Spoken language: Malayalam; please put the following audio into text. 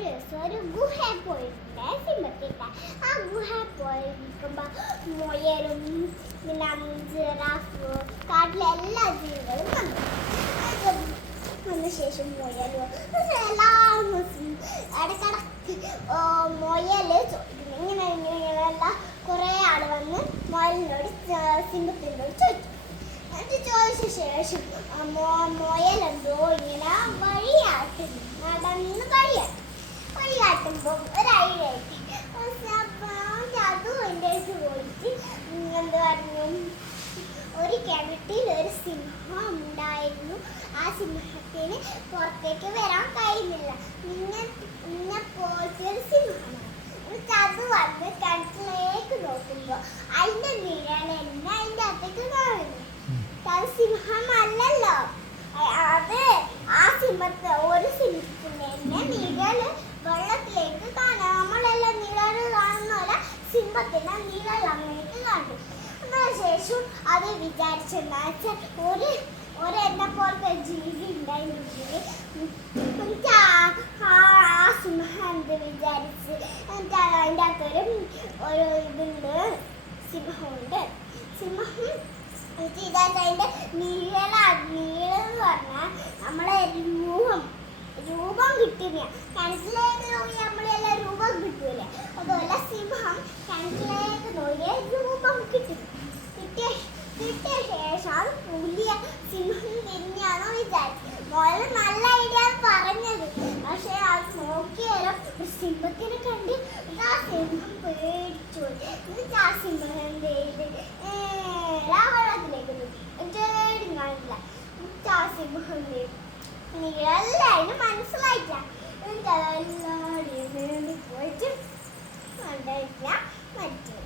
ദിവസം ഒരു ഗുഹ പോയിട്ടുണ്ട്. സിംഹത്തിട്ട ആ ഗുഹ പോയിരിക്കുമ്പോൾ മുയലും പിന്നെ ജിറാഫ് കാട്ടിലെ എല്ലാ ജീവികളും വന്നു വന്ന ശേഷം മുയലും എല്ലാ ഇടക്കിടക്ക് ചോദിക്കുന്നു ഇങ്ങനെ ഇങ്ങനെയുള്ള കുറേ ആൾ വന്ന് മുയലിനോട് സിംഹത്തിനോട് ചോദിച്ചു എന്നിട്ട് ചോദിച്ച ശേഷം മുയലെന്തോ ഇങ്ങനെ വഴിയാട്ടുമ്പോൾ ഒരു ഐഡിയ കിട്ടി അത് എന്റെ അടുത്ത് പോയിട്ട് എന്ത് പറഞ്ഞു? ഒരു കിണറ്റിൽ ഒരു സിംഹം ഉണ്ടായിരുന്നു. ആ സിംഹത്തിന് പുറത്തേക്ക് വരാൻ കഴിയുന്നില്ല. നിന്നെ നിന്നെ പോലത്തെ ഒരു സിംഹമാണ്. എന്നിട്ട് അത് വന്ന് കിണറ്റിലേക്ക് നോക്കുമ്പോൾ അതിന്റെ നിഴൽ എന്നെ അതിന്റെ അകത്തേക്ക് കാണുന്നു. അത് സിംഹമല്ലല്ലോ. അത് ആ സിംഹത്തെ ഒരു നിഴൽ വെള്ളത്തിലേക്ക് കാണാം. നമ്മളെല്ലാം നിഴൽ കാണുന്ന പോലെ സിംഹത്തിനെ നിഴൽ അങ്ങേക്ക് കണ്ടു അതിനുശേഷം അത് വിചാരിച്ചെന്നാ വെച്ചാൽ ഒരു ഒരു എന്നെ പോലത്തെ ജീവി ഉണ്ടായിരുന്നെങ്കിൽ എന്നിട്ട് ആ- സിംഹം എന്ത് വിചാരിച്ച് എന്നിട്ട് അതിന്റെ അകത്തൊരു ഒരു ഇതുണ്ട് സിംഹമുണ്ട്. സിംഹം അതിന്റെ നീള നീളെന്ന് പറഞ്ഞാൽ നമ്മളെ രൂപം കിട്ടില്ല കിണറ്റിലേക്ക് നോക്കി നമ്മളെല്ലാം രൂപം കിട്ടൂലേ. അതുപോലെ സിംഹം കിണറ്റിലേക്ക് നോക്കിയ രൂപം കിട്ടി. കിട്ടിയ കിട്ടിയ ശേഷം പുലിയ സിംഹം തന്നെയാണോ വിചാരിച്ചു. മോൾ നല്ല ഐഡിയ പറഞ്ഞത്. പക്ഷെ അത് നോക്കിയാലും സിംഹത്തിനെ കണ്ട് എന്നിട്ട് ആ സിംഹം പേടിച്ചു. എന്നിട്ട് ആ സിംഹം എന്ത് ചെയ്ത്? നേരെ ആ വെള്ളത്തിലേക്ക് നോക്കി കാണില്ല. എന്നിട്ട് ആ സിംഹം എന്ത് ചെയ്തു? നീളല്ലായിരുന്നു മനസ്സിലായില്ല എന്നിട്ട് അതെല്ലാവരും നീന്തി പോയിട്ട് കണ്ടില്ല മരിച്ചു